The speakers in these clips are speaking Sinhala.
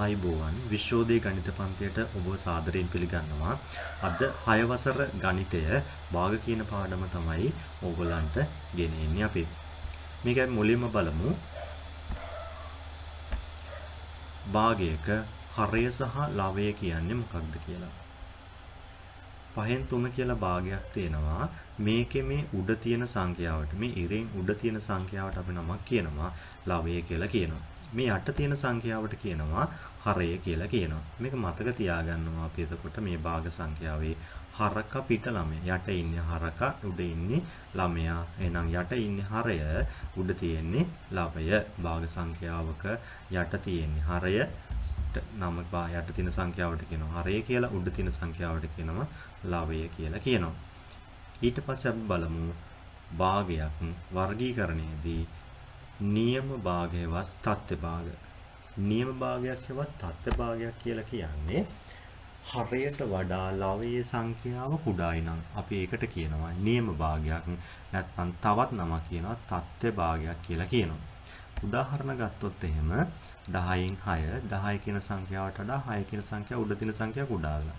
ආයිබෝවන් විශ්වෝදය ගණිත පන්තියට ඔබ සාදරයෙන් පිළිගන්නවා. අද 6 වසර ගණිතය භාග කියන පාඩම තමයි ඕගොල්ලන්ට ගෙනෙන්නේ අපි. මේක මුලින්ම බලමු. භාගයක හරය සහ ලවය කියන්නේ මොකක්ද කියලා. 5න් 3 කියලා භාගයක් තියෙනවා. මේකේ මේ උඩ තියෙන සංඛ්‍යාවට මේ ඉරෙන් උඩ තියෙන සංඛ්‍යාවට අපි නමක් කියනවා ලවය කියලා කියනවා. මේ යට තියෙන සංඛ්‍යාවට කියනවා හරය කියලා කියනවා. මේක මතක තියාගන්නවා අපි එතකොට මේ භාග සංඛ්‍යාවේ හරක පිට ළමයා යට ඉන්නේ හරක උඩ ඉන්නේ ළමයා. එහෙනම් යට ඉන්නේ හරය උඩ තියෙන්නේ ලවය. භාග සංඛ්‍යාවක යට තියෙන්නේ හරය නම යට තියෙන සංඛ්‍යාවට කියනවා හරය කියලා උඩ තියෙන සංඛ්‍යාවට කියනවා ලවය කියලා කියනවා. ඊට පස්සේ අපි බලමු භාගයක් වර්ගීකරණයේදී නියම භාගයවත් තත්ත්ව භාග. නියම භාගයක් හෙවත් තත්ත්ව භාගයක් කියලා කියන්නේ හරයට වඩා ලවයේ සංඛ්‍යාව කුඩායි නම් අපි ඒකට කියනවා නියම භාගයක්. නැත්නම් තවත් නමක් කියනවා තත්ත්ව භාගයක් කියලා කියනවා. උදාහරණ ගත්තොත් එහෙම 10න් 6 10 කියන සංඛ්‍යාවට වඩා 6 කියන සංඛ්‍යාව උඩ තියෙන සංඛ්‍යාව කුඩායි.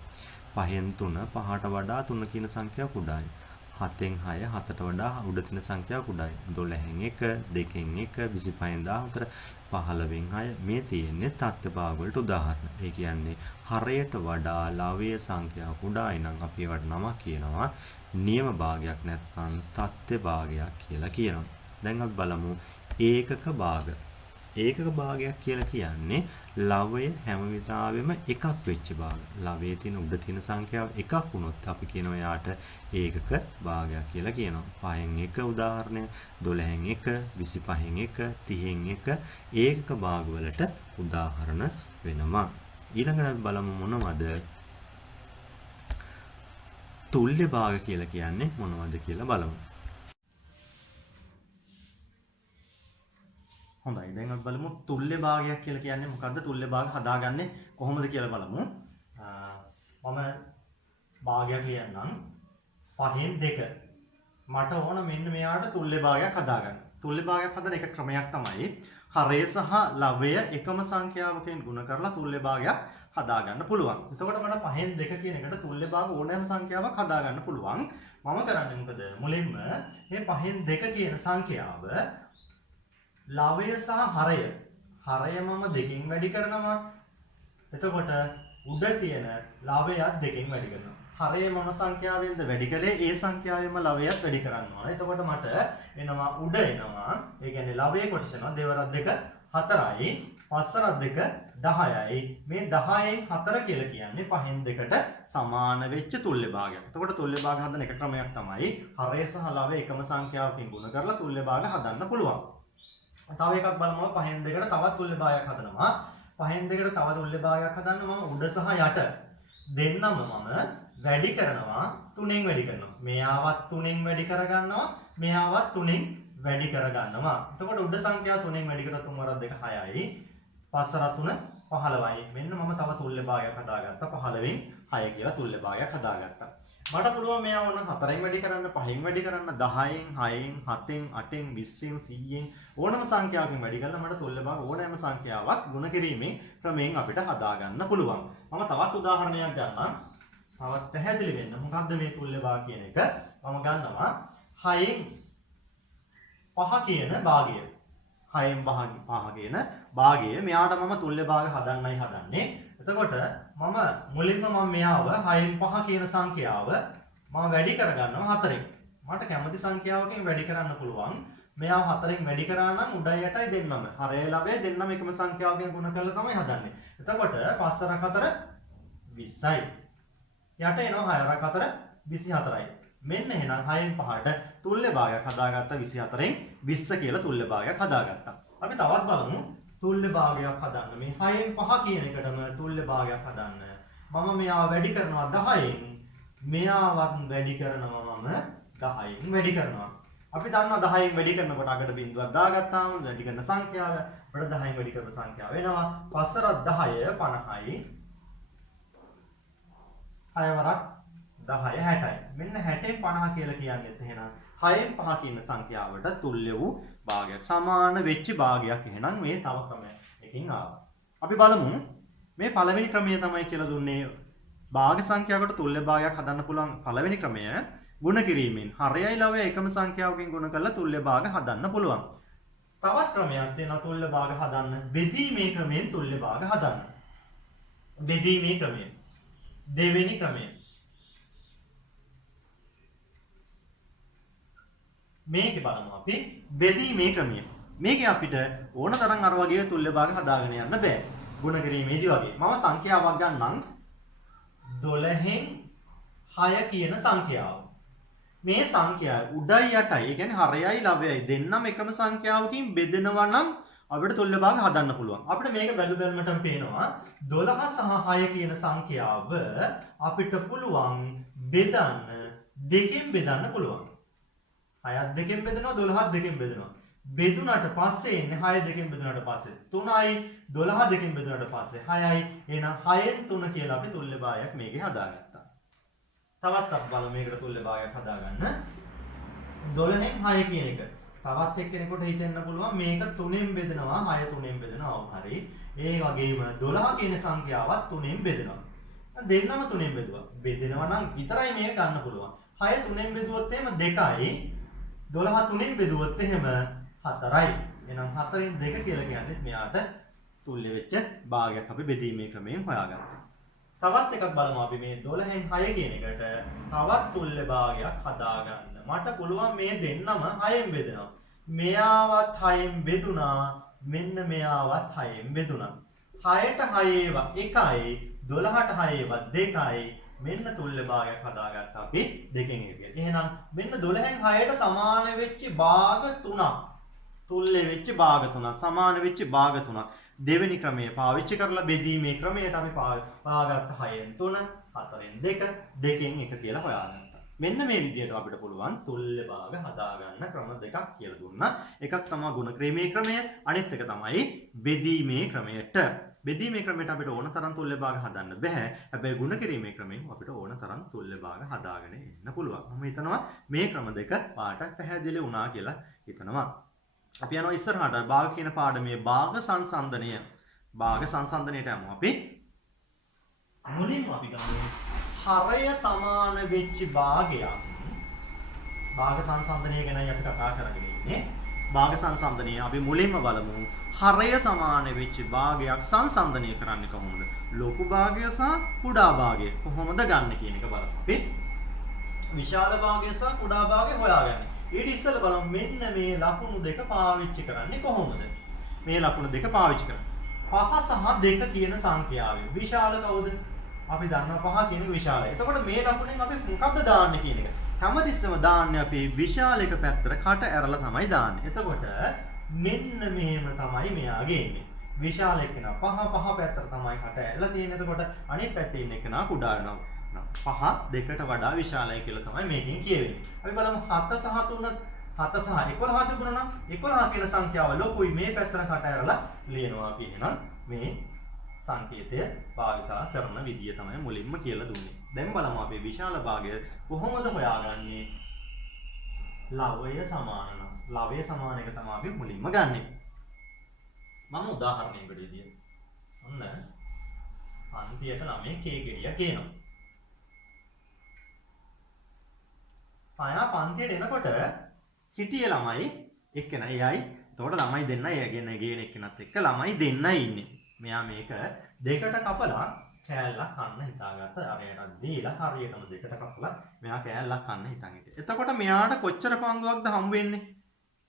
5න් 3 5ට වඩා 3 කියන සංඛ්‍යාව කුඩායි. 7න් 6 7ට වඩා උඩ තියෙන සංඛ්‍යාව කුඩායි. 12න් 1 2න් 1 25න් 14 15න් 6 මේ තියෙන්නේ තත්ත්ව භාග වලට උදාහරණ. ඒ කියන්නේ හරයට වඩා ලවයේ සංඛ්‍යාව කුඩායි නම් අපි ඒවට නමක් කියනවා නියම භාගයක් නැත්නම් තත්ත්ව භාගයක් කියලා කියනවා. දැන් අපි බලමු ඒකක භාග. ඒකක භාගයක් කියලා කියන්නේ ලවය හැම විතාවෙම එකක් වෙච්ච භාග. ලවයේ තියෙන උඩ තියෙන සංඛ්‍යාව එකක් වුණොත් අපි කියනවා යාට ඒකක භාගයක් කියලා කියනවා. 5න් 1 උදාහරණය 12න් 1 25න් 1 30න් 1 ඒකක භාග වලට උදාහරණ වෙනවා. ඊළඟට අපි බලමු මොනවද තුල්්‍ය භාග කියලා කියන්නේ මොනවද කියලා බලමු. හොඳයි දැන් අපි බලමු තුල්්‍ය භාගයක් කියලා කියන්නේ මොකද්ද? තුල්්‍ය භාග හදාගන්නේ කොහොමද කියලා බලමු. මම භාගයක් ලියන්නම් 5න් 2. මට ඕන මෙන්න මෙයාට තුල්්‍ය භාගයක් හදාගන්න. තුල්්‍ය භාගයක් හදන එක ක්‍රමයක් තමයි හරය සහ ලවය එකම සංඛ්‍යාවකින් ගුණ කරලා තුල්්‍ය භාගයක් හදාගන්න පුළුවන්. එතකොට මට 5න් 2 කියන එකට තුල්්‍ය භාග ඕනෑම සංඛ්‍යාවක් හදාගන්න පුළුවන්. මම කරන්නේ මොකද? මුලින්ම මේ 5න් 2 කියන සංඛ්‍යාව ලවය සහ හරය මම දෙකෙන් වැඩි කරනවා. එතකොට උඩ තියෙන ලවයත් දෙකෙන් වැඩි කරනවා. හරය මම සංඛ්‍යාවෙන්ද වැඩි කළේ ඒ සංඛ්‍යාවෙන්ම ලවයත් වැඩි කරනවා. එතකොට මට එනවා උඩ එනවා. ඒ කියන්නේ ලවයේ කොටස එනවා 2 2 4යි 5 2 10යි. මේ 10න් 4 කියලා කියන්නේ 5න් 2ට සමාන වෙච්ච තුල්්‍ය භාගයක්. එතකොට තුල්්‍ය භාග හදන එක ක්‍රමයක් තමයි හරය සහ ලවය එකම සංඛ්‍යාවකින් ගුණ කරලා තුල්්‍ය භාග හදන්න පුළුවන්. තව එකක් බලමු 5න් 2කට තවත් තුල්්‍ය භාගයක් හදනවා. 5න් 2කට තව තුල්්‍ය භාගයක් හදන්න මම උඩ සහ යට දෙන්නම මම වැඩි කරනවා 3න් වැඩි කරනවා. මෙයාවත් 3න් වැඩි කරගන්නවා. මෙයාවත් 3න් වැඩි කරගන්නවා. එතකොට උඩ සංඛ්‍යාව 3න් වැඩි කරලා 3 වරක් 2 6යි. 5 වරක් 3 15යි. මෙන්න මම තව තුල්්‍ය භාගයක් හදාගත්තා. 15න් 6 කියලා තුල්්‍ය භාගයක් හදාගත්තා. මට පුළුවන් මෙයා ඕන 4න් වැඩි කරන්න 5න් වැඩි කරන්න 10න් 6න් 7න් 8න් 20න් 100න් ඕනම සංඛ්‍යාවකින් වැඩි කරලා මට තුල්්‍ය භාග ඕනෑම සංඛ්‍යාවක් ගුණ කිරීමේ ක්‍රමයෙන් අපිට හදාගන්න පුළුවන්. මම තවත් උදාහරණයක් ගන්නම්. තවත් පැහැදිලි වෙන්න මොකද්ද මේ තුල්්‍ය භාග කියන එක. මම ගන්නවා 6න් 5 කියන භාගය. 6න් 5 කියන භාගය මෙයාට මම තුල්්‍ය භාග හදන්නයි හදන්නේ. එතකොට මම මුලින්ම මෙයාව 6න් 5 කියන සංඛ්‍යාව මම වැඩි කරගන්නවා 4න්. මට කැමති සංඛ්‍යාවකින් වැඩි කරන්න පුළුවන්. මෙයාව 4න් වැඩි කරා නම් උඩයි යටයි දෙන්නම. හරය ලවය දෙන්නම එකම සංඛ්‍යාවකින් ගුණ කරලා තමයි හදන්නේ. එතකොට 5 4 20යි. යට එනවා 6 4 24යි. මෙන්න එහෙනම් 6න් 5ට තුල්්‍ය භාගයක් හදාගත්තා 24න් 20 කියලා තුල්්‍ය භාගයක් හදාගත්තා. අපි තවත් බලමු තුල්්‍ය භාගයක් හදන්න. මේ 6න් 5 කියන එකටම තුල්්‍ය භාගයක් හදන්න. මම මෙයාව වැඩි කරනවා 10න්. මෙයාවත් වැඩි කරනවා මම 10න් වැඩි කරනවා. අපි දන්නවා 10න් වැඩි කරනකොට අගට බිංදුවක් දාගත්තාම වැඩි කරන සංඛ්‍යාව අපිට 10න් වැඩි කරන සංඛ්‍යාව වෙනවා 5 10 50යි. 6 වරක් 10 60යි. මෙන්න 60න් 50 කියලා කියන්නේත් එහෙනම් 6න් 5 කියන සංඛ්‍යාවට තුල්්‍ය වූ භාගයක්. සමාන වෙච්ච භාගයක් එහෙනම් මේ තව ක්‍රමයකින් ආවා. අපි බලමු මේ පළවෙනි ක්‍රමය තමයි කියලා දුන්නේ භාග සංඛ්‍යාවකට තුල්‍ය භාගයක් හදන්න පුළුවන් පළවෙනි ක්‍රමය ගුණ කිරීමෙන්. හරයයි ලවයයි එකම සංඛ්‍යාවකින් ගුණ කරලා තුල්‍ය භාග හදන්න පුළුවන්. තවත් ක්‍රමයක් තියෙනවා තුල්‍ය භාග හදන්න. බෙදීමේ ක්‍රමයෙන් තුල්‍ය භාග හදන්න. බෙදීමේ ක්‍රමය. දෙවෙනි ක්‍රමය. මේක බලමු අපි බෙදීමේ ක්‍රමය. මේකේ අපිට ඕන තරම් අර වගේ තුල්‍ය භාග හදාගෙන යන්න බෑ. ගුණ කිරීමේදී වගේ. මම සංඛ්‍යාවක් ගන්නම් 12න් 6 කියන සංඛ්‍යාව. මේ සංඛ්‍යාව උඩයි යටයි, ඒ කියන්නේ හරයයි ලවයයි දෙන්නම එකම සංඛ්‍යාවකින් බෙදෙනවා නම් අපිට තුල්‍ය භාග හදන්න පුළුවන්. අපිට මේක බැලු බැලමටම පේනවා 12 සහ 6 කියන සංඛ්‍යාව අපිට පුළුවන් බෙදන්න දෙකෙන් බෙදන්න පුළුවන්. 6ත් දෙකෙන් බෙදෙනවා 12ත් දෙකෙන් බෙදෙනවා. බෙදුනට පස්සේ එන්නේ 6 දෙකෙන් බෙදුනට පස්සේ 3යි 12 දෙකෙන් බෙදුනට පස්සේ 6යි. එහෙනම් 6න් 3 කියලා අපි තුල්‍ය භාගයක් මේකේ හදාගත්තා. තවත් අපි බලමු මේකට තුල්‍ය භාගයක් හදාගන්න. 12න් 6 කියන එක. තවත් එක්කෙනෙකුට හිතෙන්න පුළුවන් මේක 3ෙන් බෙදෙනවා 6 3ෙන් බෙදෙනවා. ඔව් හරි. ඒ වගේම 12 කියන සංඛ්‍යාවත් 3ෙන් බෙදෙනවා. දෙන්නම 3ෙන් බෙදුවා. බෙදෙනවා නම් විතරයි මේක ගන්න පුළුවන්. 6 3ෙන් බෙදුවොත් එහෙම 2යි. 12 3ෙන් බෙදුවොත් එහෙම 4යි. එහෙනම් 4න් 2 කියලා කියන්නේ මෙයාට තුල්‍ය වෙච්ච භාගයක් අපි බෙදීමේ ක්‍රමයෙන් හොයාගත්තා. තවත් එකක් බලමු අපි මේ 12න් 6 කියන එකට තවත් තුල්‍ය භාගයක් හදාගන්න. මට පුළුවන් මේ දෙන්නම 6න් බෙදෙනවා. මෙයාවත් 6න් බෙදුනා, මෙන්න මෙයාවත් 6න් බෙදුනා. 6ට 6 ඒවා 1යි, 12ට 6 ඒවා 2යි. මෙන්න තුල්‍ය භාගයක් හදාගත්තා අපි දෙකෙන් එකකට. එහෙනම් මෙන්න 12න් 6ට සමාන වෙච්ච භාග 3ක්. තුල්‍ය වෙච්ච භාග 3ක්, සමාන වෙච්ච භාග 3ක්. දෙවෙනි ක්‍රමය පාවිච්චි කරලා බෙදීමේ ක්‍රමයට අපි හොයාගත්ත 6න් 3, 4න් 2, 2න් 1 කියලා හොයාගත්තා. මෙන්න මේ විදිහට අපිට පුළුවන් තුල්‍ය භාග හදාගන්න ක්‍රම දෙකක් කියලා දුන්නා. එකක් තමයි ගුණ කිරීමේ ක්‍රමය, අනිත් එක තමයි බෙදීමේ ක්‍රමයට. බෙදීමේ ක්‍රමයට අපිට ඕන තරම් තුල්‍ය භාග හදන්න බෑ. හැබැයි ගුණ කිරීමේ ක්‍රමයෙන් අපිට ඕන තරම් තුල්‍ය භාග හදාගෙන එන්න පුළුවන්. මම හිතනවා මේ ක්‍රම දෙක පාට පැහැදිලි වුණා කියලා හිතනවා. අපි යනවා ඉස්සරහට භාග කියන පාඩමේ භාග සංසන්දනය. භාග සංසන්දනයට යමු අපි. මුලින්ම අපි ගමු හරය සමාන වෙච්ච භාගයක්. භාග සංසන්දනය ගැනයි අපි කතා කරගෙන ඉන්නේ. භාග සංසන්දනය අපි මුලින්ම බලමු. හරය සමාන වෙච්ච භාගයක් සංසන්දනය කරන්නේ කොහොමද? ලොකු භාගය සහ කුඩා භාගය කොහොමද ගන්න කියන එක බලමු. අපි විශාල භාගය සහ කුඩා භාගය හොයාගන්න. ඊට ඉස්සෙල්ලා බලමු මෙන්න මේ ලකුණු දෙක පාවිච්චි කරන්නේ කොහොමද? මේ ලකුණු දෙක පාවිච්චි කරන්නේ 5 සහ 2 කියන සංඛ්‍යාවෙන් විශාල කවුද? අපි දන්නවා 5 කියන එක විශාලයි. එතකොට මේ ලකුණෙන් අපි මොකද්ද දාන්නේ කියන එක. හැමතිස්සෙම දාන්නේ අපි විශාල එක පැත්තට කට ඇරලා තමයි දාන්නේ. එතකොට මෙන්න මෙහෙම තමයි මෙයාගේ එන්නේ. විශාල එකනා 5 පැත්තට තමයි කට ඇරලා තියෙන්නේ. එතකොට අනිත් පැත්තේ ඉන්න එකනා කුඩා වෙනවා. 5 2ට වඩා විශාලයි කියලා තමයි මේකෙන් කියවෙන්නේ. අපි බලමු 7 සහ 3 7 සහ 11 තිබුණා නම් 11 කියන සංඛ්‍යාව ලොකුයි මේ පැත්තට කට ඇරලා ලියනවා අපි එහෙනම් මේ සංකේතය භාවිතා කරන විදිය තමයි මුලින්ම කියලා දුන්නේ. දැන් බලමු අපි විශාල භාගය කොහොමද හොයාගන්නේ? ලවය සමාන නම්. ලවය සමාන එක තමයි අපි මුලින්ම ගන්නෙ. මම උදාහරණයකට විදියට. ඔන්න පන්තියට 9 k ගෙඩිය කියනවා. පායා පන්තියට එනකොට හිටියේ ළමයි එක්කෙනා එයයි. එතකොට ළමයි දෙන්නයි එයාගෙන ගේන එක්කෙනත් එක්ක ළමයි දෙන්නයි ඉන්නේ. මෙයා මේක දෙකට කපලා කෑල්ලක් කන්න හිතාගත්ත. අරයටත් දීලා හරියටම දෙකට කපලා මෙයා කෑල්ලක් කන්න හිතන් හිටියේ. එතකොට මෙයාට කොච්චර පංගුවක්ද හම්බ වෙන්නේ?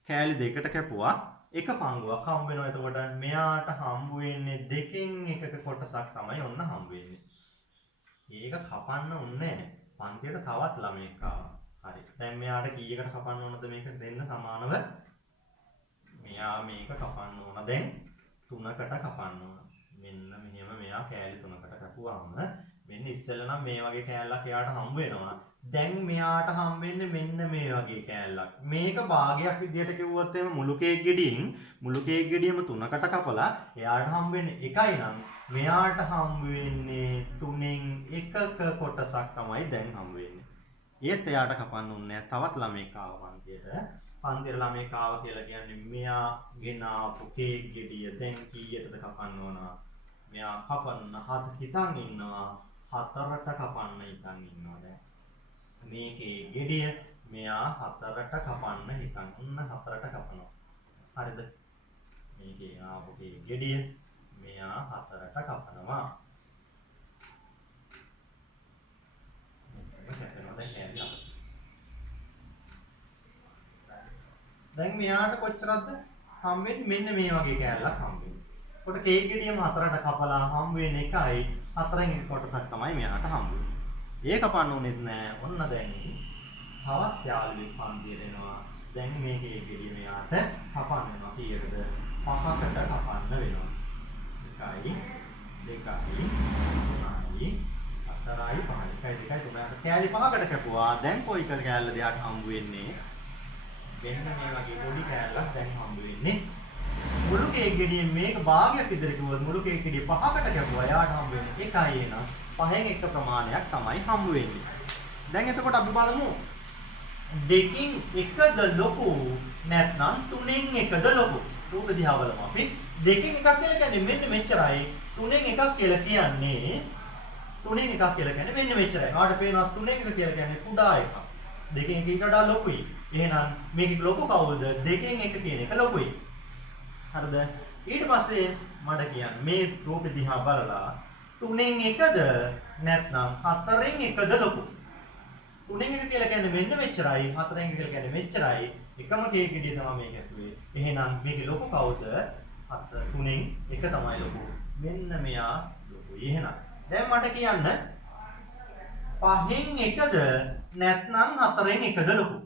කෑලි දෙකට කැපුවා එක පංගුවක් හම්බ වෙනවා. එතකොට මෙයාට හම්බ වෙන්නේ දෙකෙන් එකක කොටසක් තමයි ඔන්න හම්බ වෙන්නේ. ඒක කපන්න ඕනේ නැහැ. පන්තියට තවත් ළමෙක් ආවා. හරි. දැන් මෙයාට කීයකට කපන්න ඕනද මේක දෙන්න සමානව? මෙයා මේක කපන්න ඕන. දැන් 3කට කපන්න ඕන. මෙන්න මෙහෙම මෙයා කෑලි 3කට කපුවාම මෙන්න ඉස්සෙල්ලා නම් මේ වගේ කෑල්ලක් එයාට හම්බ වෙනවා. දැන් මෙයාට හම්බ වෙන්නේ මෙන්න මේ වගේ කෑල්ලක්. මේක භාගයක් විදියට කිව්වොත් එහෙම මුළු කේක් ගෙඩියෙන් මුළු කේක් ගෙඩියම 3කට කපලා එයාට හම්බ වෙන්නේ 1යි නම් මෙයාට හම්බ වෙන්නේ 3න් එකක කොටසක් තමයි දැන් හම්බ වෙන්නේ. ඒත් එයාට කපන්න ඕනේ නැහැ. තවත් ළමෙක් ආව පන්තියට. පන්තියට ළමෙක් ආව කියලා කියන්නේ මෙයා ගෙන ආපු කේක් ගෙඩිය දැන් කීයටද කපන්න ඕන? මෙයා කපන්න හිතන් ඉන්නවා. 4ට කපන්න හිතන් ඉන්නවා දැන්. මේකේ ගෙඩිය මෙයා 4ට කපන්න හිතන්. ඔන්න 4ට කපනවා. හරිද? මේකේ ආපුගේ ගෙඩිය මෙයා 4ට කපනවා. දැන් මෙයාට කොච්චරද හම්බෙන්නේ? මෙන්න මේ වගේ කෑල්ලක් හම්බෙන්නේ. කොට කේක් ගෙඩියම 4ට කපලා හම්බ වෙන එකයි 4න් එක කොටසක් තමයි මෙයාට හම්බ වෙන්නේ. ඒක කපන්න ඕනෙත් නෑ. ඔන්න දැන් තවත් යාළුවෙක් පන්තියට එනවා. දැන් මේ කේක් ගෙඩිය මෙයාට කපන්න වෙනවා. කීයටද? 5කට කපන්න වෙනවා. 1යි 2යි 3යි 4යි 5යි 1යි 2යි 3යි කෑලි 5කට කැපුවා. දැන් කොයි කෑල්ලද යාට හම්බ වෙන්නේ? මෙන්න මේ වගේ පොඩි කෑල්ලක් දැන් හම්බ වෙන්නේ. මුළු කේක් ගෙඩියෙන් මේක භාගයක් විතර කිව්වොත් මුළු කේක් ගෙඩිය 5කට කැපුවා. යාට හම්බ වෙන්නේ 1යි එනවා. 5න් එක ප්‍රමාණයක් තමයි හම්බ වෙන්නේ. දැන් එතකොට අපි බලමු දෙකින් එකද ලොකු නැත්නම් තුනෙන් එකද ලොකු? රූප දිහා බලමු අපි. දෙකින් එකක් කියලා කියන්නේ මෙන්න මෙච්චරයි. තුනෙන් එකක් කියලා කියන්නේ මෙන්න මෙච්චරයි. ඔයාලට පේනවා තුනෙන් එක කියලා කියන්නේ කුඩා එකක්. දෙකෙන් එක ඊට වඩා ලොකුයි. එහෙනම් මේකේ ලොකු කවුද? දෙකෙන් එක කියන එක ලොකුයි. හරිද? ඊට පස්සේ මට කියන්න මේ රූපෙ දිහා බලලා තුනෙන් එකද නැත්නම් හතරෙන් එකද ලොකු? තුනෙන් එක කියලා කියන්නේ මෙන්න මෙච්චරයි. හතරෙන් එක කියලා කියන්නේ මෙච්චරයි. එකම කේක් ගෙඩිය තමයි මේක ඇතුලේ. එහෙනම් මේකේ ලොකු කවුද? තුනෙන් එක තමයි ලොකු. මෙන්න මෙයා ලොකුයි. එහෙනම් දැන් මට කියන්න 5න් එකද නැත්නම් 4න් එකද ලොකු?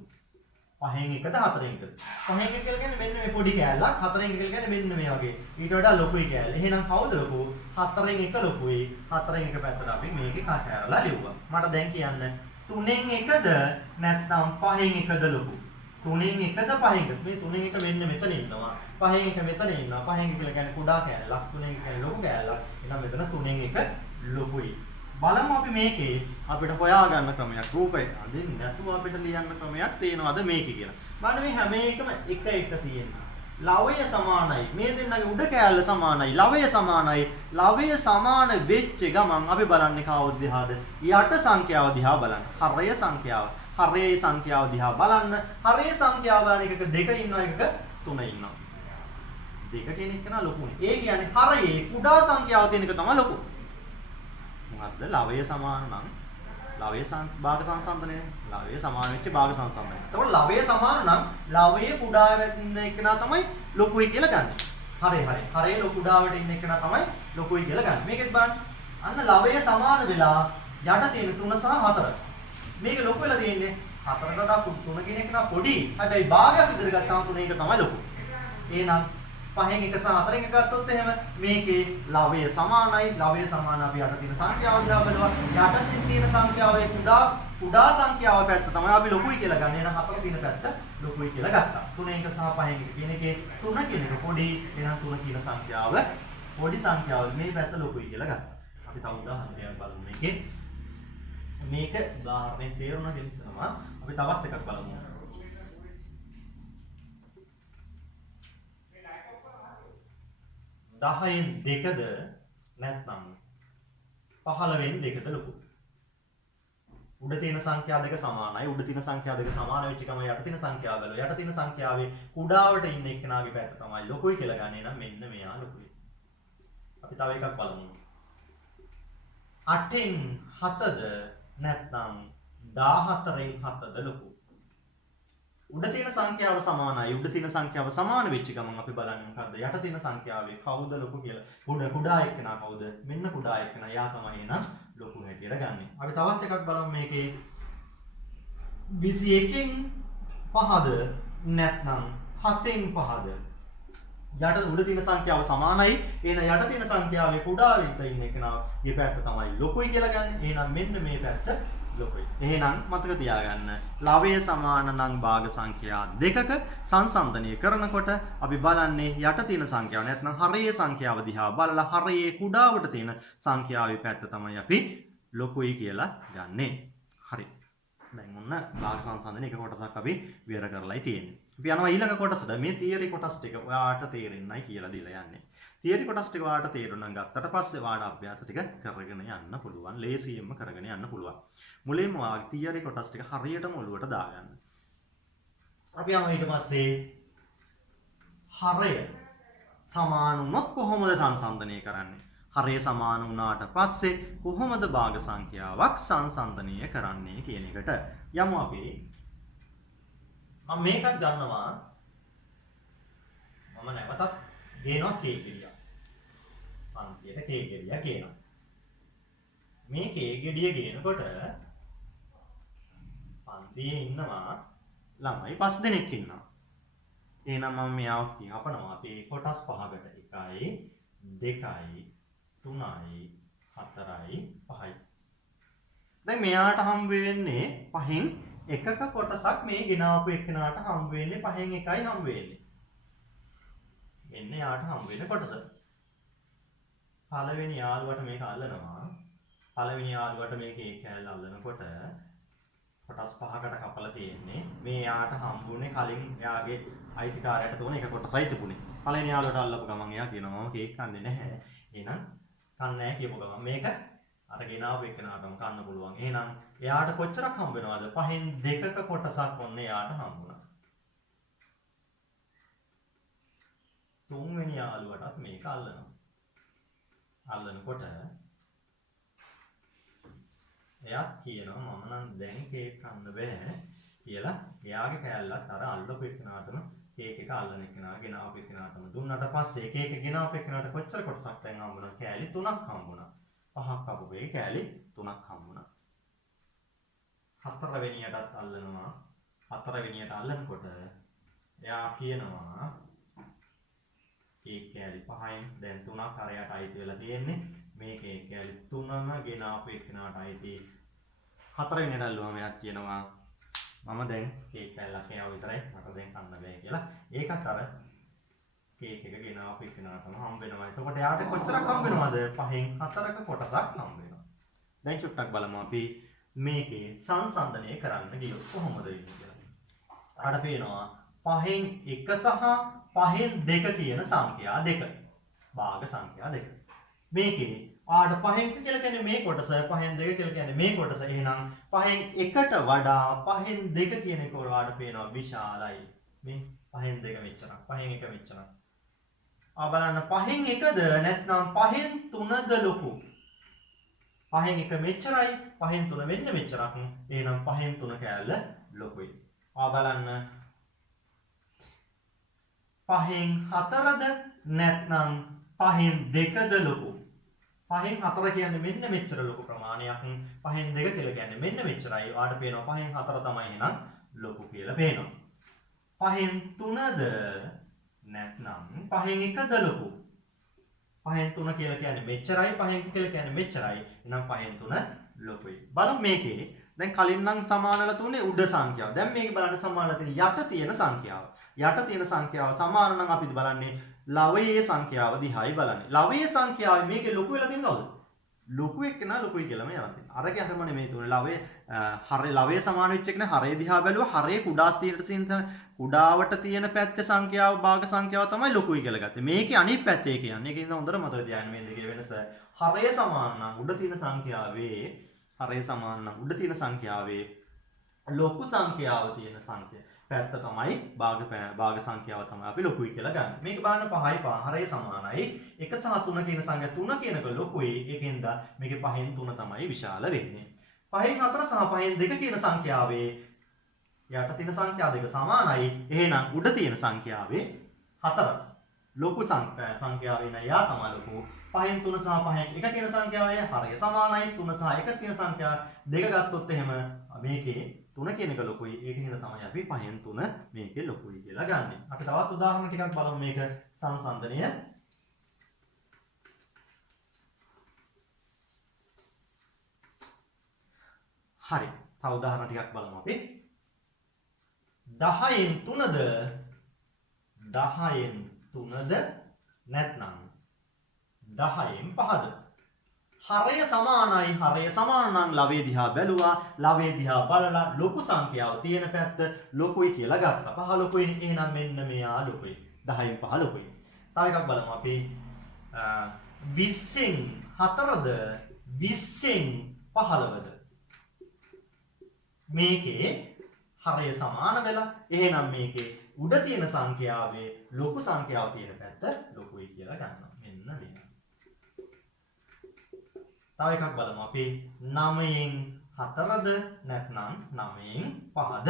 5න් එකද 4න් එකද? 5න් එක කියලා කියන්නේ මෙන්න මේ පොඩි කෑල්ලක්. 4න් එක කියලා කියන්නේ මෙන්න මේ වගේ. ඊට වඩා ලොකුයි කෑල්ල. එහෙනම් කවුද ලොකු? 4න් එක ලොකුයි. 4න් එක පැත්තට අපි මේකේ කට ඇරලා ලියුවා. මට දැන් කියන්න 3න් එකද නැත්නම් 5න් එකද ලොකු? 3න් එකද 5න් එකද? මේ 3න් එක මෙන්න මෙතන ඉන්නවා. 5න් එක මෙතන ඉන්නවා. 5න් එක කියලා කියන්නේ කුඩා කෑල්ලක්. 3න් එක කියන්නේ ලොකු කෑල්ලක්. එහෙනම් මෙතන 3න් එක ලොකුයි. බලමු අපි මේකේ අපිට හොයාගන්න ක්‍රමයක් රූපය අදින්න නැතුව අපිට ලියන්න ක්‍රමයක් තියෙනවද මේකේ කියලා. බලන්න මේ හැම එකම එක තියෙනවා. ලවය සමානයි. මේ දෙන්නගේ උඩ කෑල්ල සමානයි. ලවය සමානයි. ලවය සමාන වෙච්ච ගමන් අපි බලන්නේ කවුද දිහාද? යට සංඛ්‍යාව දිහා බලන්න. හරය සංඛ්‍යාව. හරයේ සංඛ්‍යාව දිහා බලන්න. හරයේ සංඛ්‍යාව බලන එකක 2 ඉන්නවා එකක 3 ඉන්නවා. 2 කියන එක නා ලොකුනේ. ඒ කියන්නේ හරයේ කුඩා සංඛ්‍යාව තියෙන එක තමයි ලොකු. මොකද්ද? ලවය සමාන නම් ලවය භාග සංසන්දනය. ලවය සමාන වෙච්ච භාග සංසන්දනය. එතකොට ලවය සමාන නම් ලවයේ කුඩාවට ඉන්න එකනා තමයි ලොකුයි කියලා ගන්න. හරි. හරයේ කුඩාවට ඉන්න එකනා තමයි ලොකුයි කියලා ගන්න. මේකෙත් බලන්න. අන්න ලවය සමාන වෙලා යට තියෙන 3 සහ 4. මේක ලොකු වෙලා තියෙන්නේ 4කට වඩා 3 කියන එක නා පොඩි. හැබැයි භාගයක් විතර ගත්තාම 3 එක තමයි ලොකු. එහෙනම් 5න් එක සහ 4න් එක ගත්තොත් එහෙම මේකේ ලවය සමානයි. ලවය සමාන අපි යට තියෙන සංඛ්‍යාව දිහා බලනවා. යටසින් තියෙන සංඛ්‍යාවේ කුඩා සංඛ්‍යාව පැත්ත තමයි අපි ලොකුයි කියලා ගන්න. එහෙනම් 4 තියෙන පැත්ත ලොකුයි කියලා ගත්තා. 3න් එක සහ 5න් එක කියන එකේ 3 කියන එක පොඩි. එහෙනම් 3 කියන සංඛ්‍යාව පොඩි සංඛ්‍යාව මේ පැත්ත ලොකුයි කියලා ගත්තා. අපි තව උදාහරණයක් බලමු මේකේ. මේක උදාහරණයක් තේරුණා කියලා තමයි අපි තවත් එකක් බලමු. 10න් 2ද නැත්නම් 15න් 2ද ලොකු? උඩ තියෙන සංඛ්‍යා දෙක සමානයි. උඩ තියෙන සංඛ්‍යා දෙක සමාන වෙච්ච එකම යට තියෙන සංඛ්‍යාව බලලා යට තියෙන සංඛ්‍යාවේ කුඩාවට ඉන්න එක්කෙනාගේ පැත්ත තමයි ලොකුයි කියලා ගන්නේ. නම් මෙන්න මෙයා ලොකුයි. අපි තව එකක් බලමු. 8න් 7ද නැත්නම් 14න් 7ද ලොකු? උඩ තියෙන සංඛ්‍යාව සමානයි. උඩ තියෙන සංඛ්‍යාව සමාන වෙච්ච ගමන් අපි බලන්නේ මොකද්ද? යට තියෙන සංඛ්‍යාවේ කවුද ලොකු කියලා. කුඩා එක්කෙනා කවුද? මෙන්න කුඩා එක්කෙනා. යා තමයි එහෙනම් ලොකු හැටියට ගන්නෙ. අපි තවත් එකක් බලමු මේකේ. 21න් 5ද නැත්නම් 7න් 5ද? යට උඩ තියෙන සංඛ්‍යාව සමානයි. එහෙනම් යට තියෙන සංඛ්‍යාවේ කුඩා විතර ඉන්න එක්කෙනාගේ පැත්ත තමයි ලොකුයි කියලා ගන්න. එහෙනම් මෙන්න මේ පැත්ත ලොකුයි. එහෙනම් මතක තියාගන්න ලවය සමාන නම් භාග සංඛ්‍යා දෙකක සංසන්දනය කරනකොට අපි බලන්නේ යට තියෙන සංඛ්‍යාව නැත්නම් හරයේ සංඛ්‍යාව දිහා බලලා හරයේ කුඩාවට තියෙන සංඛ්‍යාවේ පැත්ත තමයි අපි ලොකුයි කියලා ගන්නෙ. හරි. දැන් ඔන්න භාග සංසන්දනයේ එක කොටසක් අපි විවර කරලායි තියෙන්නේ. අපි යනවා ඊළඟ කොටසට. මේ තියරි කොටස් ටික ඔයාට තේරෙන්නයි කියලා දීලා යන්නේ. තියරි කොටස් ටික ඔයාට තේරුණා ගත්තට පස්සේ ඔයාට අභ්‍යාස ටික කරගෙන යන්න පුළුවන්. ලේසියෙන්ම කරගෙන යන්න පුළුවන්. මුලින්ම ඔයාගේ තියරි කොටස් ටික හරියටම ඔළුවට දාගන්න. අපි යනවා ඊට පස්සේ හරය සමාන වුණොත් කොහොමද සංසන්දනය කරන්නේ? හරය සමාන වුණාට පස්සේ කොහොමද භාග සංඛ්‍යාවක් සංසන්දනය කරන්නේ කියන එකට යමු අපි. මම මේකක් ගන්නවා. මම නැවතත් ගේනවා k ගෙඩියක්. පන්තියට k ගෙඩිය ගේනවා. මේ k ගෙඩිය ගේනකොට පන්තියේ ඉන්නවා ළමයි 5 දෙනෙක් ඉන්නවා. එහෙනම් මම මෙයාව කියපනවා අපි කොටස් පහකට 1යි 2යි 3යි 4යි 5යි. දැන් මෙයාට හම් වෙන්නේ පහෙන් එකක කොටසක් මේ ගෙනාවු එක්කෙනාට හම් වෙන්නේ පහෙන් එකයි හම් වෙන්නේ. මෙන්න යාට හම් වෙන කොටස. පළවෙනි යාළුවට මේක අල්ලනවා. පළවෙනි යාළුවට මේකේ කෑල්ල අල්ලනකොට කොටස් පහකට කපලා තියෙන්නේ. මේ යාට හම්බුනේ කලින් එයාගේ අයිතිකාරයට තෝරන එක කොටසයි තිබුණේ. පළවෙනි යාළුවට අල්ලපු ගමන් එයා කියනවා මම කේක් කන්නේ නැහැ. එහෙනම් කන්නේ නැහැ කියපු ගමන් මේක අර ගෙනාවු එක්කෙනාටම කන්න පුළුවන්. එහෙනම් එයාට කොච්චරක් හම්බ වෙනවද? පහෙන් දෙකක කොටසක් ඔන්න එයාට හම්බුණා. තුන්වෙනි යාළුවටත් මේක අල්ලනවා. අල්ලනකොට එයාත් කියනවා මම නම් දැන් කේක් කන්න බෑ කියලා. එයාගේ කෑල්ලත් අර අල්ලපු එක්කෙනාටම කේක් එක අල්ලන එක්කෙනා ගෙනාවු එක්කෙනාටම දුන්නාට පස්සේ කේක් එක ගෙනාවු එක්කෙනාට කොච්චර කොටසක් දැන් හම්බුණා? කෑලි 3ක් හම්බුණා. 5ක් කපුවේ කෑලි 3ක් හම්බුණා. හතරවෙනියටත් අල්ලනවා. හතරවෙනියට අල්ලනකොට එයා කියනවා කේක් කෑලි 5න් දැන් 3ක් අරයට අයිති වෙලා තියෙන්නේ. මේ කේක් කෑලි 3ම ගෙනාවු එක්කෙනාට අයිති. හතරවෙනියට අල්ලුවම එයාත් කියනවා මම දැන් කේක් කෑල්ලක් කෑව විතරයි මට දැන් කන්න බෑ කියලා. ඒකත් අර කේක් එක ගෙනාවු එක්කෙනාටම හම්බ වෙනවා. එතකොට එයාට කොච්චරක් හම්බ වෙනවද? 5න් 4ක කොටසක් හම්බ වෙනවා. දැන් චුට්ටක් බලමු අපි මේකේ සංසන්දනය කරන්න ගියොත් කොහොමද වෙන්නේ කියලා. අපට පේනවා 5න් 1 සහ 5න් 2 කියන සංඛ්‍යා දෙක. භාග සංඛ්‍යා දෙක. මේකේ ආඩ 5න් කියලා කියන්නේ මේ කොටස, 5න් 2 කියලා කියන්නේ මේ කොටස. එහෙනම් 5න් 1ට වඩා 5න් 2 කියන එක ඔයාලට පේනවා විශාලයි. මේ 5න් 2 මෙච්චරක්, 5න් 1 මෙච්චරක්. බලන්න 5න් 1ද නැත්නම් 5න් 3ද ලොකු? 5න් 1 මෙච්චරයි, 5න් 3 මෙන්න මෙච්චරක්. එහෙනම් 5න් 3 කෑල්ල ලොකුයි. බලන්න 5න් 4ද නැත්නම් 5න් 2ද ලොකු? 5න් 4 කියන්නේ මෙන්න මෙච්චර ලොකු ප්‍රමාණයක්. 5න් 2 කියලා කියන්නේ මෙන්න මෙච්චරයි. ඔයාලට පේනවා 5න් 4 තමයි එහෙනම් ලොකු කියලා පේනවා. 5න් 3ද නැත්නම් 5න් 1ද ලොකු? 5න් 3 කියලා කියන්නේ මෙච්චරයි, 5න් 1 කියලා කියන්නේ මෙච්චරයි. එහෙනම් 5න් 3 ලොකුයි. බලමු මේකේ දැන් කලින් නම් සමානලා තුනේ උඩ සංඛ්‍යාව. දැන් මේක බලන්න සමානලා තියෙන යට තියෙන සංඛ්‍යාව. යට තියෙන සංඛ්‍යාව සමාන නම් අපි බලන්නේ ලවයේ සංඛ්‍යාව දිහායි බලන්නේ. ලවයේ සංඛ්‍යාවේ මේකේ ලොකු වෙලා තියෙන කවුද? ලොකු එක්කෙනා ලොකුයි කියලාම යනවා තියෙනවා. අරගේ අරම නෙමෙයි තුනේ ලවයේ හරේ ලවයේ සමාන වෙච්ච එකනේ හරේ දිහා බැලුවා. හරේ කුඩා ස්ථීරට තියෙන කුඩාවට තියෙන පැත්තේ සංඛ්‍යාව භාග සංඛ්‍යාව තමයි ලොකුයි කියලා ගත්තේ. මේකේ අනිත් පැත්තේ කියන්නේ. ඒකින්ද හොඳට මතක තියාගන්න මේ දෙකේ වෙනස. හරේ සමාන නම් උඩ තියෙන සංඛ්‍යාවේ හරේ සමාන නම් උඩ තියෙන සංඛ්‍යාවේ ලොකු සංඛ්‍යාව තියෙන සංඛ්‍යාව පැත්ත තමයි භාග සංඛ්‍යාව තමයි අපි ලොකුයි කියලා ගන්න. මේක බලන්න 5යි 5 හරේ සමානයි. 1 සහ 3 කියන සංඛ්‍යා 3 කියනක ලොකුයි. ඒකෙන්ද මේකේ 5න් 3 තමයි විශාල වෙන්නේ. 5න් 4 සහ 5න් 2 කියන සංඛ්‍යාවේ යට තියෙන සංඛ්‍යා දෙක සමානයි. එහෙනම් උඩ තියෙන සංඛ්‍යාවේ 4 ලොකු සංඛ්‍යාව වෙන යා තමයි ලොකු. 5න් 3 සහ 5න් 1 කියන සංඛ්‍යාවේ හරය සමානයි. 3 සහ 1 කියන සංඛ්‍යා දෙක ගත්තොත් එහෙම මේකේ 3 කියන එක ලොකුයි. ඒකින්ද තමයි අපි 5න් 3 මේකේ ලොකුයි කියලා ගන්නෙ. අපි තවත් උදාහරණ ටිකක් බලමු මේක සංසන්දනය. හරි. තව උදාහරණ ටිකක් බලමු අපි. 10න් 3ද 10න් 3ද නැත්නම් 10න් 5ද? හරය සමාන නම් ලවයේ දිහා බැලුවා. ලවයේ දිහා බලලා ලොකු සංඛ්‍යාව තියෙන පැත්ත ලොකුයි කියලා ගත්තා. 5 ලොකුයි. එහෙනම් මෙන්න මෙයා ලොකුයි. 10න් 5 ලොකුයි. තව එකක් බලමු අපි 20න් 4ද 20න් 15ද. මේකේ හරය සමාන වෙලා එහෙනම් මේකේ උඩ තියෙන සංඛ්‍යාවේ ලොකු සංඛ්‍යාව තියෙන පැත්ත ලොකුයි කියලා ගන්නවා. මෙන්න මෙහෙම. තව එකක් බලමු අපි 9න් 4ද නැත්නම් 9න් 5ද.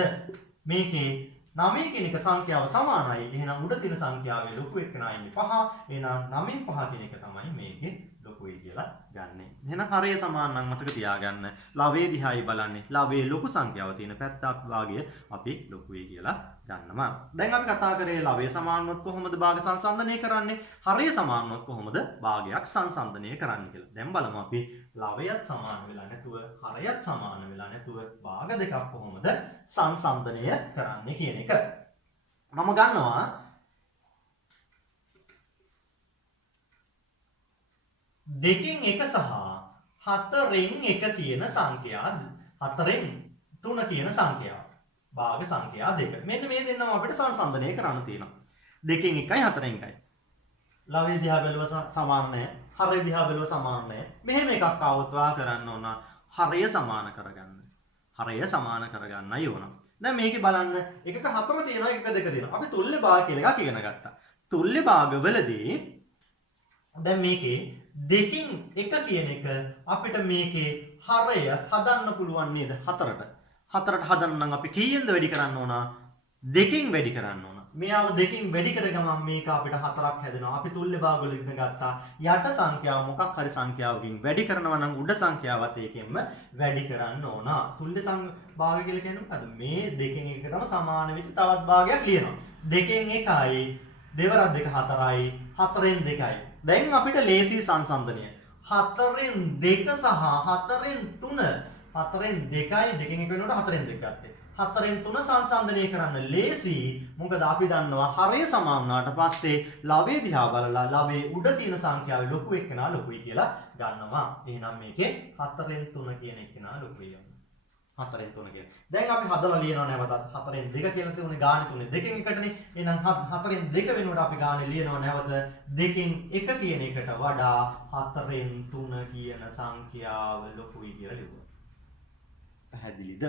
මේකේ 9 කියන එක සංඛ්‍යාව සමානයි. එහෙනම් උඩ තියෙන සංඛ්‍යාවේ ලොකු එක්කෙනා ඉන්නේ 5. එහෙනම් 9න් 5 කියන එක තමයි මේකේ ලොකුයි කියලා ගන්නෙ. එහෙනම් හරය සමාන නම් මතක තියාගන්න. ලවයේ දිහායි බලන්නේ. ලවයේ ලොකු සංඛ්‍යාව තියෙන පැත්ත භාගය අපි ලොකුයි කියලා ගන්නවා. දැන් අපි කතා කරේ ලවයේ සමානවත් කොහොමද භාග සංසන්දනය කරන්නේ? හරය සමානවත් කොහොමද භාගයක් සංසන්දනය කරන්නේ කියලා. දැන් බලමු අපි ලවයත් සමාන වෙලා නැතුව හරයත් සමාන වෙලා නැතුව භාග දෙකක් කොහොමද සංසන්දනය කරන්නේ කියන එක. මම ගන්නවා දෙකෙන් එක සහ හතරෙන් එක කියන සංඛ්‍යා 4න් 3 කියන සංඛ්‍යාව භාග සංඛ්‍යා දෙක. මෙන්න මේ දෙන්නම අපිට සංසන්දනය කරන්න තියෙනවා. දෙකෙන් 1යි 4ෙන් 1යි. ලවයේ දිහා බැලුව සමාන නැහැ. හරය දිහා බැලුව සමාන නැහැ. මෙහෙම එකක් આવොත් වා කරන්න ඕන හරය සමාන කරගන්න. හරය සමාන කරගන්නයි ඕන. දැන් මේකේ බලන්න එකක 4 තියෙනවා එකක 2 තියෙනවා. අපි තුල්්‍ය භාග කියලා එකක් ඉගෙන ගත්තා. තුල්්‍ය භාගවලදී දැන් මේකේ දෙකින් එක කියන එක අපිට මේකේ හරය හදන්න පුළුවන් නේද? 4ට. 4ට හදන්න නම් අපි කීයෙන්ද වැඩි කරන්න ඕන? දෙකින් වැඩි කරන්න ඕන. මෙයාව දෙකින් වැඩි කර ගමන් මේක අපිට 4ක් හැදෙනවා. අපි තුල්්‍ය භාග වල ඉගෙන ගත්තා. යට සංඛ්‍යාව මොකක් හරි සංඛ්‍යාවකින් වැඩි කරනවා නම් උඩ සංඛ්‍යාවත් ඒකෙන්ම වැඩි කරන්න ඕන. තුල්්‍ය භාග කියලා කියන්නේ මොකද්ද? මේ දෙකෙන් එකටම සමාන වෙච්ච තවත් භාගයක් ලියනවා. දෙකෙන් 1යි, දෙවරක් 2 4යි, 4ෙන් 2යි. දැන් අපිට ලේසි සංසන්දනය. 4ෙන් 2 සහ 4ෙන් 3. 4ෙන් 2යි දෙකෙන් එක වෙනකොට 4ෙන් 2 ගත්තේ. 4ෙන් 3 සංසන්දනය කරන්න ලේසි. මොකද අපි දන්නවා හරය සමාන වුණාට පස්සේ ලවයේ දිහා බලලා ලවයේ උඩ තියෙන සංඛ්‍යාවේ ලොකු එක්කෙනා ලොකුයි කියලා ගන්නවා. එහෙනම් මේකේ 4ෙන් 3 කියන එක්කෙනා ලොකුයි. 4ෙන් 3 කියන. දැන් අපි හදලා ලියනවා නැවතත් 4ෙන් 2 කියලා තියුනේ ගානේ තුනේ දෙකෙන් එකටනේ. එහෙනම් 4ෙන් 2 වෙනකොට අපි ගානේ ලියනවා නැවත දෙකෙන් 1 කියන එකට වඩා 4ෙන් 3 කියන සංඛ්‍යාව ලොකුයි කියලා ලියුවා. පැහැදිලිද?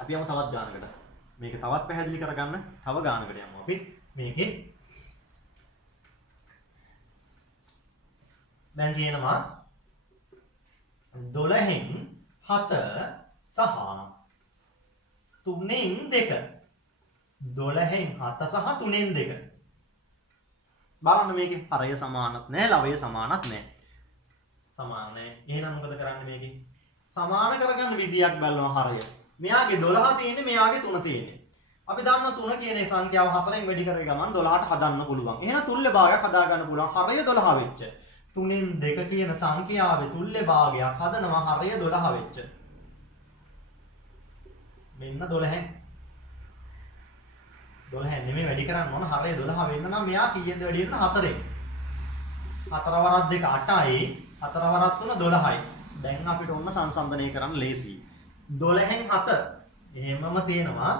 අපි යමු තවත් ගානකට. මේක තවත් පැහැදිලි කරගන්න තව ගානකට යමු අපි. මේකේ දැන් තියෙනවා 12න් 7 සහ 3ෙන් 2. 12න් 7 සහ 3ෙන් 2. බලන්න මේකේ හරය සමානත් නැහැ, ලවය සමානත් නැහැ. සමාන නැහැ. එහෙනම් මොකද කරන්නේ මේකේ? සමාන කරගන්න විදියක් බලනවා හරය. මෙයාගේ 12 තියෙන්නේ, මෙයාගේ 3 තියෙන්නේ. අපි දන්නවා 3 කියන ඒ සංඛ්‍යාව 4ෙන් වැඩි කරේ ගමන් 12ට හදන්න පුළුවන්. එහෙනම් තුල්්‍ය භාගයක් හදා ගන්න පුළුවන්. හරය 12 වෙච්ච. 3ෙන් 2 කියන සංඛ්‍යාවේ තුල්්‍ය භාගයක් හදනවා හරය 12 වෙච්ච. මෙන්න 12න් 12න් නෙමෙයි වැඩි කරන්න ඕන හරය 12 වෙන්න නම් මෙයා කීයෙන්ද වැඩි වෙන්න 4ෙන් 4 වරක් 2 8යි 4 වරක් 3 12යි. දැන් අපිට ඔන්න සංසන්දනය කරන්න ලේසි. 12න් 7 එහෙමම තියෙනවා.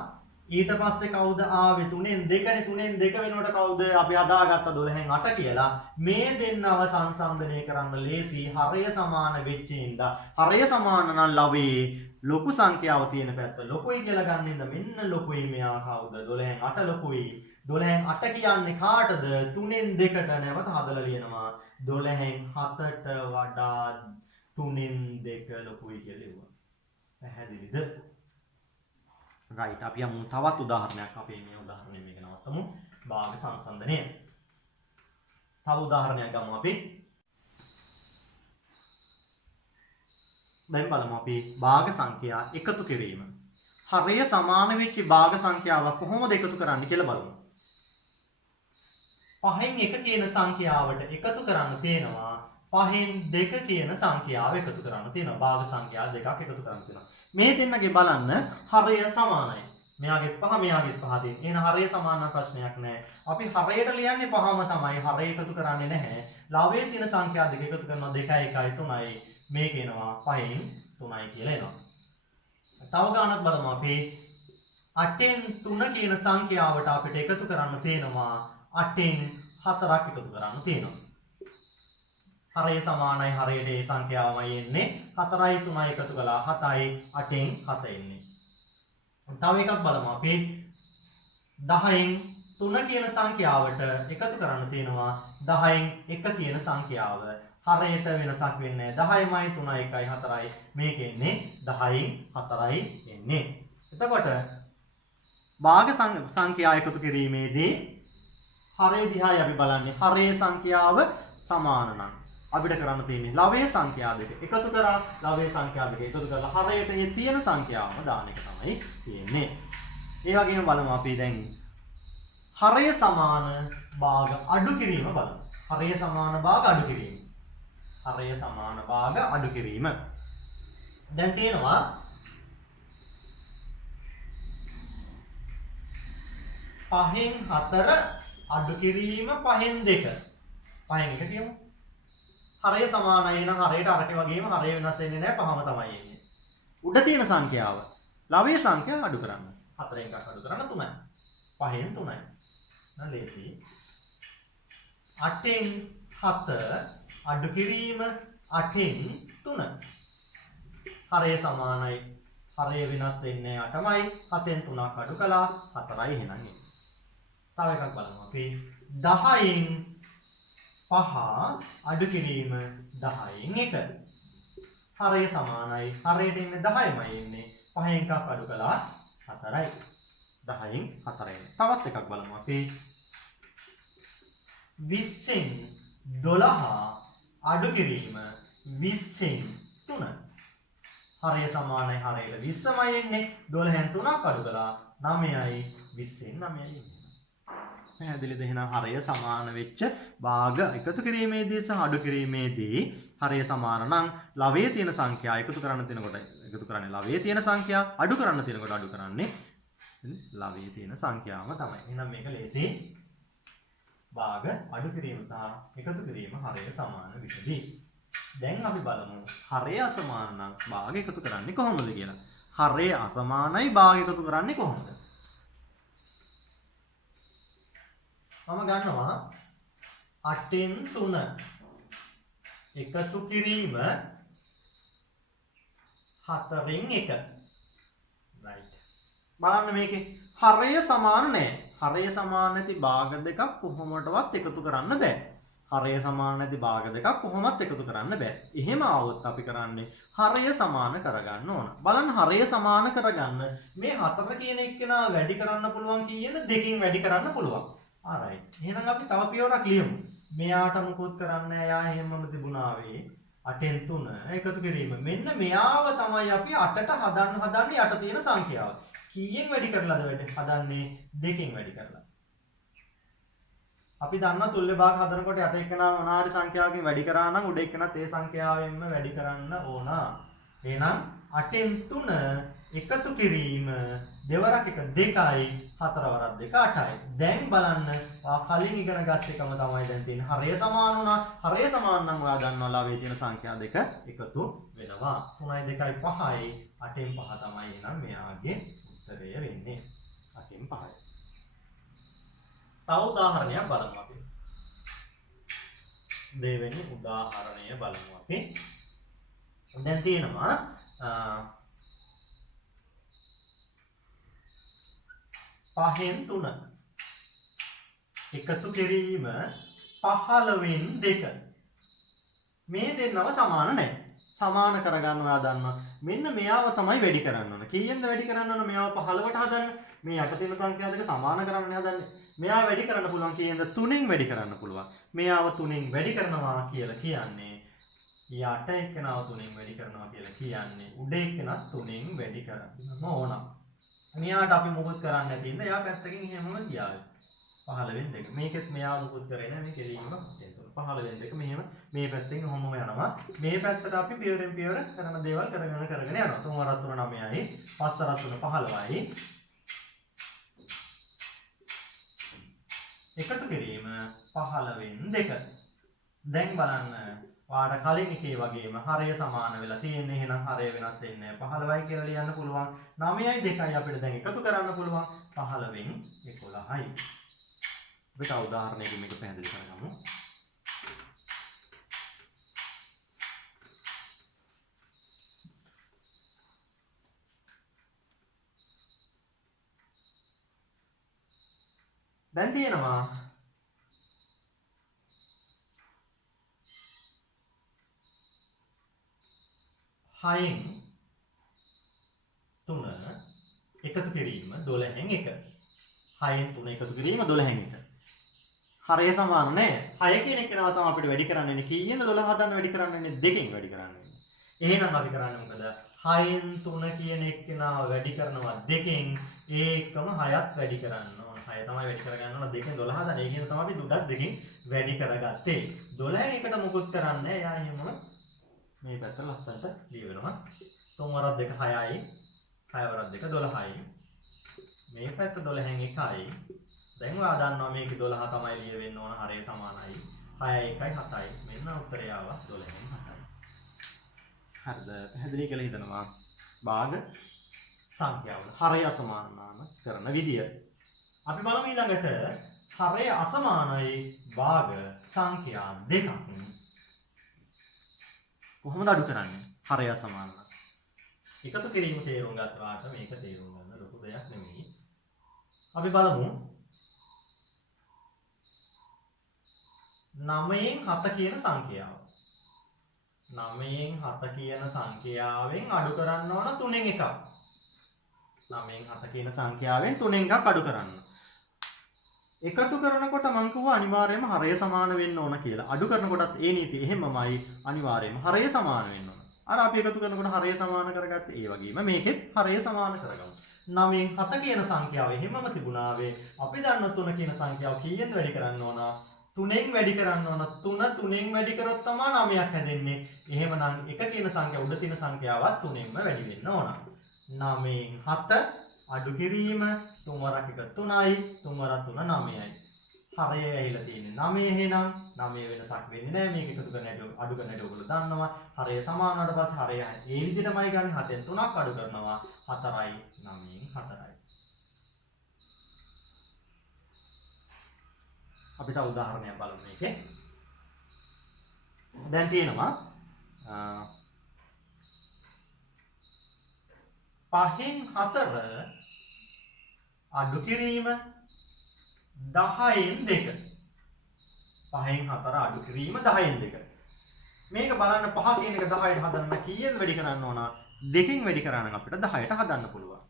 ඊට පස්සේ කවුද ආවේ 3ෙන් 2නේ. 3ෙන් 2 වෙනකොට කවුද අපි හදාගත්ත 12න් 8 කියලා. මේ දෙන්නව සංසන්දනය කරන්න ලේසි. හරය සමාන වෙච්ච ඉඳා හරය සමාන නම් ලවයේ ලොකු සංඛ්‍යාව තියෙන පැත්ත ලොකුයි කියලා ගන්න ඉඳ මෙන්න ලොකුයි මෙයා කවුද 12න් 8 ලොකුයි. 12න් 8 කියන්නේ කාටද? 3ෙන් 2ට නැවත හදලා ලියනවා. 12න් 7ට වඩා 3ෙන් 2 ලොකුයි කියලා ලියුවා. පැහැදිලිද? right. අපි යමු තවත් උදාහරණයක්. අපි මේ උදාහරණය මේක නවත්තමු. භාග සංසන්දනය. තව උදාහරණයක් ගමු අපි. දැන් බලමු අපි භාග සංඛ්‍යා එකතු කිරීම. හරය සමාන වෙච්ච භාග සංඛ්‍යාවක් කොහොමද එකතු කරන්නේ කියලා බලමු. 5න් 1 කියන සංඛ්‍යාවට එකතු කරන්න තියෙනවා. 5න් 2 කියන සංඛ්‍යාව එකතු කරන්න තියෙනවා. භාග සංඛ්‍යා දෙකක් එකතු කරන්න තියෙනවා. මේ දෙන්නගේ බලන්න හරය සමානයි. මෙයාගෙත් 5 මෙයාගෙත් 5 තියෙන. එහෙනම් හරය සමාන නම් ප්‍රශ්නයක් නැහැ. අපි හරයට ලියන්නේ 5ම තමයි. හරය එකතු කරන්නේ නැහැ. ලවයේ තියෙන සංඛ්‍යා දෙක එකතු කරනවා 2 1 3යි. මේක එනවා 5න් 3යි කියලා එනවා. තව ගානක් බලමු අපි 8න් 3 කියන සංඛ්‍යාවට අපිට එකතු කරන්න තියෙනවා 8න් 4ක් එකතු කරන්න තියෙනවා. හරය සමානයි හරයට ඒ සංඛ්‍යාවමයි එන්නේ 4යි 3යි එකතු කළා 7යි 8න් 7 එන්නේ. තව එකක් බලමු අපි 10න් 3 කියන සංඛ්‍යාවට එකතු කරන්න තියෙනවා 10න් 1 කියන සංඛ්‍යාව. හරයට වෙනසක් වෙන්නේ නැහැ. 10යි 3යි 1යි 4යි මේක එන්නේ 10න් 4යි එන්නේ. එතකොට භාග සංඛ්‍යා එකතු කිරීමේදී හරය දිහායි අපි බලන්නේ. හරයේ සංඛ්‍යාව සමාන නම් අපිට කරන්න තියෙන්නේ ලවයේ සංඛ්‍යා දෙක එකතු කරා ලවයේ සංඛ්‍යා දෙක එකතු කරලා හරයට ඒ තියෙන සංඛ්‍යාවම දාන එක තමයි තියෙන්නේ. ඒ වගේම බලමු අපි දැන් හරය සමාන භාග අඩු කිරීම බලමු. හරය සමාන භාග අඩු කිරීම. හරය සමාන භාග අඩු කිරීම. දැන් තියෙනවා 5න් 4 අඩු කිරීම 5න් 2. 5න් 1 කියමු. හරය සමානයි නම් හරයට අරකේ වගේම හරය වෙනස් වෙන්නේ නැහැ 5ම තමයි එන්නේ. උඩ තියෙන සංඛ්‍යාව ලවයේ සංඛ්‍යාව අඩු කරන්න. 4න් එකක් අඩු කරන්න 3යි. 5න් 3යි. නේද ලේසි. 8න් 7 අඩු කිරීම 8න් 3. හරය සමානයි. හරය වෙනස් වෙන්නේ 8මයි. 7න් 3ක් අඩු කළා 4යි එහෙනම් එන්නේ. තව එකක් බලමු අපි 10න් 5 අඩු කිරීම 10න් 1. හරය සමානයි. හරයට ඉන්නේ 10මයි ඉන්නේ. 5න් එකක් අඩු කළා 4යි. 10න් 4යි. තවත් එකක් බලමු අපි 20න් 12 අඩු කිරීම 20න් 3. හරය සමානයි. හරයට 20මයි එන්නේ. 12න් 3ක් අඩු කළා 9යි 20න් 9යි එන්නේ. පැහැදිලිද? එහෙනම් හරය සමාන වෙච්ච භාග එකතු කිරීමේදී සහ අඩු කිරීමේදී හරය සමාන නම් ලවයේ තියෙන සංඛ්‍යා එකතු කරන්න තියෙනකොට එකතු කරන්නේ ලවයේ තියෙන සංඛ්‍යා අඩු කරන්න තියෙනකොට අඩු කරන්නේ ලවයේ තියෙන සංඛ්‍යාවම තමයි. එහෙනම් මේක ලේසි. භාග අඩු කිරීම සහ එකතු කිරීම හරය සමාන විදිහදී. දැන් අපි බලමු හරය අසමාන නම් භාග එකතු කරන්නේ කොහොමද කියලා. හරය අසමානයි භාග එකතු කරන්නේ කොහොමද? මම ගන්නවා 8න් 3 එකතු කිරීම 4න් 1. right. බලන්න මේකේ හරය සමාන නැහැ. හරය සමාන නැති භාග දෙකක් කොහොමඩවත් එකතු කරන්න බෑ. හරය සමාන නැති භාග දෙකක් කොහොමත් එකතු කරන්න බෑ. එහෙම આવොත් අපි කරන්නේ හරය සමාන කරගන්න ඕන. බලන්න හරය සමාන කරගන්න මේ 4 කියන එක්කෙනා වැඩි කරන්න පුළුවන් කීයද? 2කින් වැඩි කරන්න පුළුවන්. alright. එහෙනම් අපි තව පියවරක් ලියමු. මෙයාට මුකුත් කරන්න නැහැ. එයා එහෙමම තිබුණා වේ. 8න් 3 එකතු කිරීම. මෙන්න මෙයාව තමයි අපි 8ට හදන්නේ යට තියෙන සංඛ්‍යාව. කීයෙන් වැඩි කරලාද හදන්නේ? 2කින් වැඩි කරලා. අපි දන්නා තුල්ල භාග හදනකොට යට එක්කෙනා මොනාරි සංඛ්‍යාවකින් වැඩි කරා නම් උඩ එක්කෙනාත් ඒ සංඛ්‍යාවෙන්ම වැඩි කරන්න ඕන. එහෙනම් 8න් 3 එකතු කිරීම දෙවරක් එක 2යි හතරවරක් 2 8යි. දැන් බලන්න කලින් ඉගෙන ගත්ත එකම තමයි දැන් තියෙන්නේ. හරය සමාන වුණා. හරය සමාන නම් ඔයා දන්නවා ලවයේ තියෙන සංඛ්‍යා දෙක එකතු වෙනවා. 3යි 2යි 5යි 8න් 5 තමයි එහෙනම් මෙයාගේ උත්තරය වෙන්නේ. 8න් 5යි. තව උදාහරණයක් බලමු අපි. දෙවෙනි උදාහරණය බලමු අපි. දැන් තියෙනවා 5න් 3 එකතු කිරීම 15න් 2. මේ දෙන්නව සමාන නැහැ. සමාන කරගන්න ඔයා දන්නවා. මෙන්න මෙයාව තමයි වැඩි කරන්න ඕන. කීයෙන්ද වැඩි කරන්න ඕන? මෙයාව 15ට හදන්න. මේ යට තියෙන සංඛ්‍යා දෙක සමාන කරන්න හදන්නේ. මෙයාව වැඩි කරන්න පුළුවන් කීයෙන්ද? 3න් වැඩි කරන්න පුළුවන්. මෙයාව 3න් වැඩි කරනවා කියලා කියන්නේ යට එක්කනව 3න් වැඩි කරනවා කියලා කියන්නේ උඩ එක්කනත් 3න් වැඩි කරන්න ඕන. මෙයාට අපි මොකද කරන්න නැති ඉඳ එයා පැත්තකින් එහෙමම ගියා. 15න් 2. මේකෙත් මෙයා මොකද කරේ නැහැ. මේ කෙලින්ම 15න් 2 මෙහෙම මේ පැත්තෙන් ඔහොමම යනවා. මේ පැත්තට අපි පියවරෙන් පියවර කරන දේවල් කරගෙන යනවා. 3 වරක් 3 9යි. 5 වරක් 3 15යි. එකතු කිරීම 15න් 2. දැන් බලන්න ඔයාලට කලින් එකේ වගේම හරය සමාන වෙලා තියෙන්නේ. එහෙනම් හරය වෙනස් වෙන්නේ නැහැ. 15යි කියලා ලියන්න පුළුවන්. 9යි 2යි අපිට දැන් එකතු කරන්න පුළුවන්. 15න් 11යි. අපි තව උදාහරණයකින් මේක පැහැදිලි කරගමු. දැන් තියෙනවා 6න් 3 එකතු කිරීම 12න් 1. 6න් 3 එකතු කිරීම 12න් 1. හරය සමාන නැහැ. 6 කියන එක නම තමයි අපිට වැඩි කරන්න ඉන්නේ. කීයෙන්ද 12 හදන්න වැඩි කරන්න ඉන්නේ? 2කින් වැඩි කරන්න ඉන්නේ. එහෙනම් අපි කරන්නේ මොකද? 6න් 3 කියන එක්කෙනාව වැඩි කරනවා 2කින් ඒකම 6ත් වැඩි කරන්න ඕන. 6 තමයි වැඩි කරගන්න ඕන 2කින් 12 හදන්න. ඒ කියන තමයි අපි දුඩක් 2කින් වැඩි කරගත්තේ. 12න් එකට මොකුත් කරන්නේ නැහැ. එයා එහෙමම මේ පැත්ත ලස්සනට ලියවෙනවා. 3 වරක් 2 6යි. 6 වරක් 2 12යි. මේ පැත්ත 12න් 1යි. දැන් ඔයා දන්නවා මේක 12 තමයි ලියවෙන්න ඕන. හරය සමානයි. 6යි 1යි 7යි. මෙන්න උත්තරය ආවා 12න් 7යි. හරිද? පැහැදිලි කියලා හිතනවා. භාග සංඛ්‍යාවල හරය අසමාන කරන විදිය. අපි බලමු ඊළඟට හරය අසමානයි භාග සංඛ්‍යා දෙකක්. කොහොමද අඩු කරන්නේ? හරය අසමාන. එකතු කිරීම තේරුම් ගත්තාට මේක තේරුම් ගන්න ලොකු දෙයක් නෙමෙයි. අපි බලමු 9න් 7 කියන සංඛ්‍යාව. 9න් 7 කියන සංඛ්‍යාවෙන් අඩු කරන්න ඕන 3න් එකක්. 9න් 7 කියන සංඛ්‍යාවෙන් 3න් එකක් අඩු කරන්න. එකතු කරනකොට මං කිව්වා අනිවාර්යයෙන්ම හරය සමාන වෙන්න ඕන කියලා. අඩු කරනකොටත් ඒ නීතිය එහෙමමයි අනිවාර්යයෙන්ම හරය සමාන වෙන්න ඕන. අර අපි එකතු කරනකොට හරය සමාන කරගත්තේ ඒ වගේම මේකෙත් හරය සමාන කරගමු. 9න් 7 කියන සංඛ්‍යාව එහෙමම තිබුණාවේ අපි දන්න 3 කියන සංඛ්‍යාව කීයෙන් වැඩි කරන්න ඕන? 3න් වැඩි කරන්න ඕන. 3 3න් වැඩි කරොත් තමයි 9ක් හැදෙන්නේ. එහෙමනම් 1 කියන සංඛ්‍යාව උඩ තියෙන සංඛ්‍යාවත් 3න්ම වැඩි වෙන්න ඕන. 9න් 7 අඩු කිරීම 3 වරක් 1 3යි 3 වරක් 3 9යි. හරය ඇහිලා තියෙන්නේ 9 එහෙනම් 9 වෙනසක් වෙන්නේ නැහැ. මේක එකතු කරන හැටි අඩු කරන හැටි ඔයගොල්ලෝ දන්නවා. හරය සමාන වුණාට පස්සේ හරය ඒ විදිහටමයි ගන්න. 7න් 3ක් අඩු කරනවා 4යි 9න් 4යි. අපි තව උදාහරණයක් බලමු මේකේ. දැන් තියෙනවා 5න් 4 අඩු කිරීම 10න් 2. 5න් 4 අඩු කිරීම 10න් 2. මේක බලන්න 5 කියන එක 10ට හදන්න කීයෙන් වැඩි කරන්න ඕන? 2කින් වැඩි කරන්න අපිට 10ට හදන්න පුළුවන්.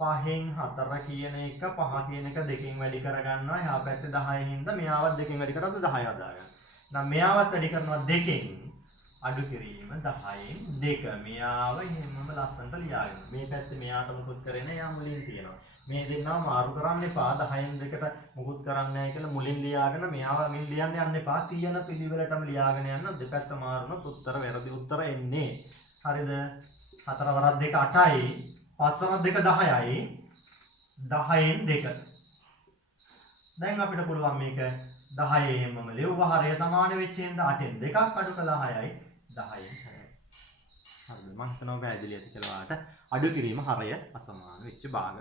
5න් 4 කියන එක 5 කියන එක 2කින් වැඩි කරගන්නවා. එහා පැත්තේ 10 හින්දා මෙයාවත් 2කින් වැඩි කරද්දී 10 හදාගන්න. නම් මෙයාවත් වැඩි කරනවා 2කින් අඩු කිරීම 10න් 2. මෙයාව එහෙමම ලස්සනට ලියාගෙන. මේ පැත්තේ මෙයාට මොකුත් කරේ නැහැ. යා මුලින් තියෙනවා. මේ දෙන්නව මාරු කරන්න එපා. 10න් 2ට මොකුත් කරන්නේ නැහැ කියලා මුලින් ලියාගෙන මෙයාව මින් ලියන්න යන්න එපා. තියෙන පිළිවෙලටම ලියාගෙන යන්න. දෙපැත්ත මාරුනොත් උත්තර වැරදි උත්තර එන්නේ. හරිද? 4 වරක් 2 8යි. 5 වරක් 2 10යි. 10න් 2. දැන් අපිට පුළුවන් මේක 10 එහෙමම ලියුවා. හරය සමාන වෙච්ච හින්දා 8න් 2ක් අඩු කළා 6යි 10න් 6යි. හරිද? මම හිතනවා පැහැදිලි ඇති කියලා ඔයාලට. අඩු කිරීම හරය අසමාන වෙච්ච භාග.